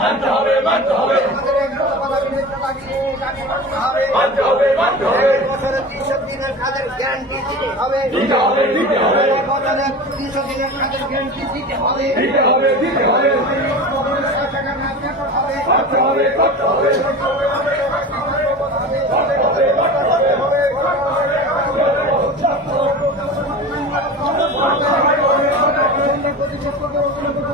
মানতে হবে মানতে হবে মানতে হবে মানতে হবে বছরে তিনশো দিনের কাজের গ্যারান্টি দিতে হবে দিতে হবে দিতে হবে বছরে তিনশো দিনের কাজের গ্যারান্টি দিতে হবে দিতে হবে দিতে হবে টাকা না পেতে হবে করতে হবে করতে হবে লড়াই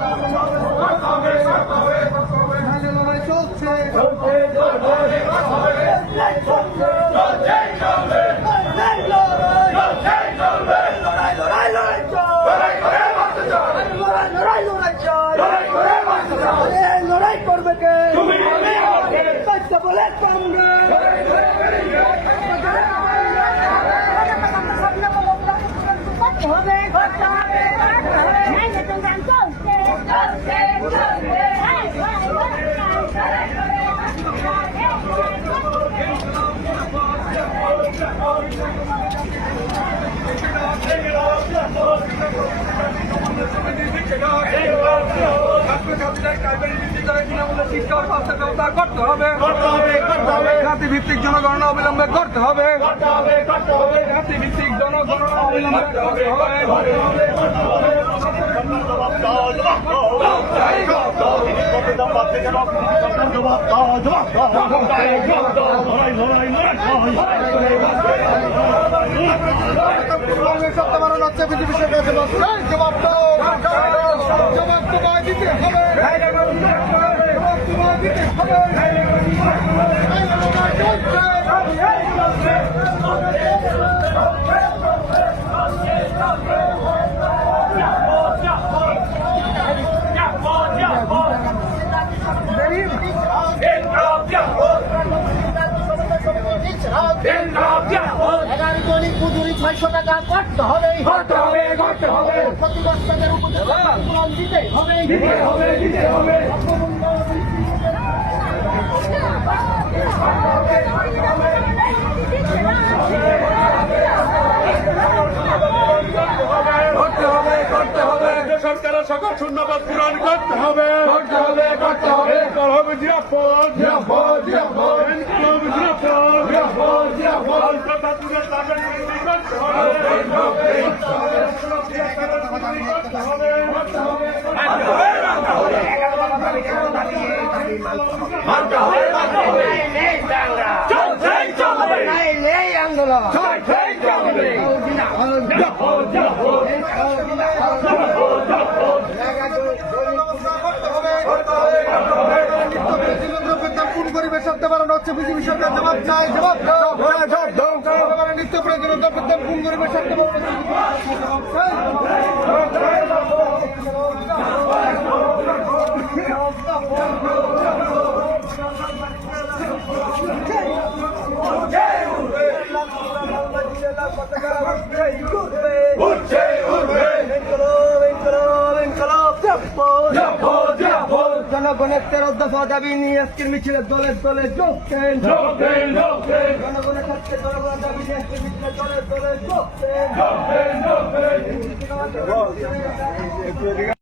করতে হবে জাতি ভিত্তিক জনগণনা অবিলম্বে করতে হবে। জাতি ভিত্তিক জনগণনা অবিলম্বে করতে হবে। সপ্তাহ হচ্ছে পৃথিবীর সরকার জবাব চাই, জবাব দাও জবাব তোমায় দিতে হবে জবাব তোমায় দিতে হবে এই লড়াই চলছে। এগারো জনই কুদুরি ছয়শো টাকা করতে হবে করতে হবে করতে হবে। বছরের উপর দিতে হবে দিতে হবে দিতে হবে। করতে হবে করতে হবে। সরকারের সকল শূন্যপদ পূরণ করতে হবে। করতে হবে করতে হবে। করা হবে জিরাফত জিরাফত, জিরাফত। ইনকলাব জিরাফত জিরাফত, জিরাফত। কলকাতা তুলে তাদের বৃদ্ধি করতে হবে মানতে হবে মানতে হবে চলছেই চলবে নেই আন্দোলন পৃথিবী সরকার জবাব চাই জবাব নিত্য প্রয়োজনীয় দ্রব্যের দাম কোন পরিবেশ সত্য বাড়ানো হচ্ছে জবাব চাই উঠছে উঠবে। জিরাফত, জিরাফত। জনগণের তেরো দফা দাবি নিয়ে আজকের মিছিলে দলে দলে যোগ দেন জনগণের কাছে জনগণের দাবি নিয়ে আজকের মিছিলে দলে দলে যোগ দেন। যোগ দেন, যোগ দেন।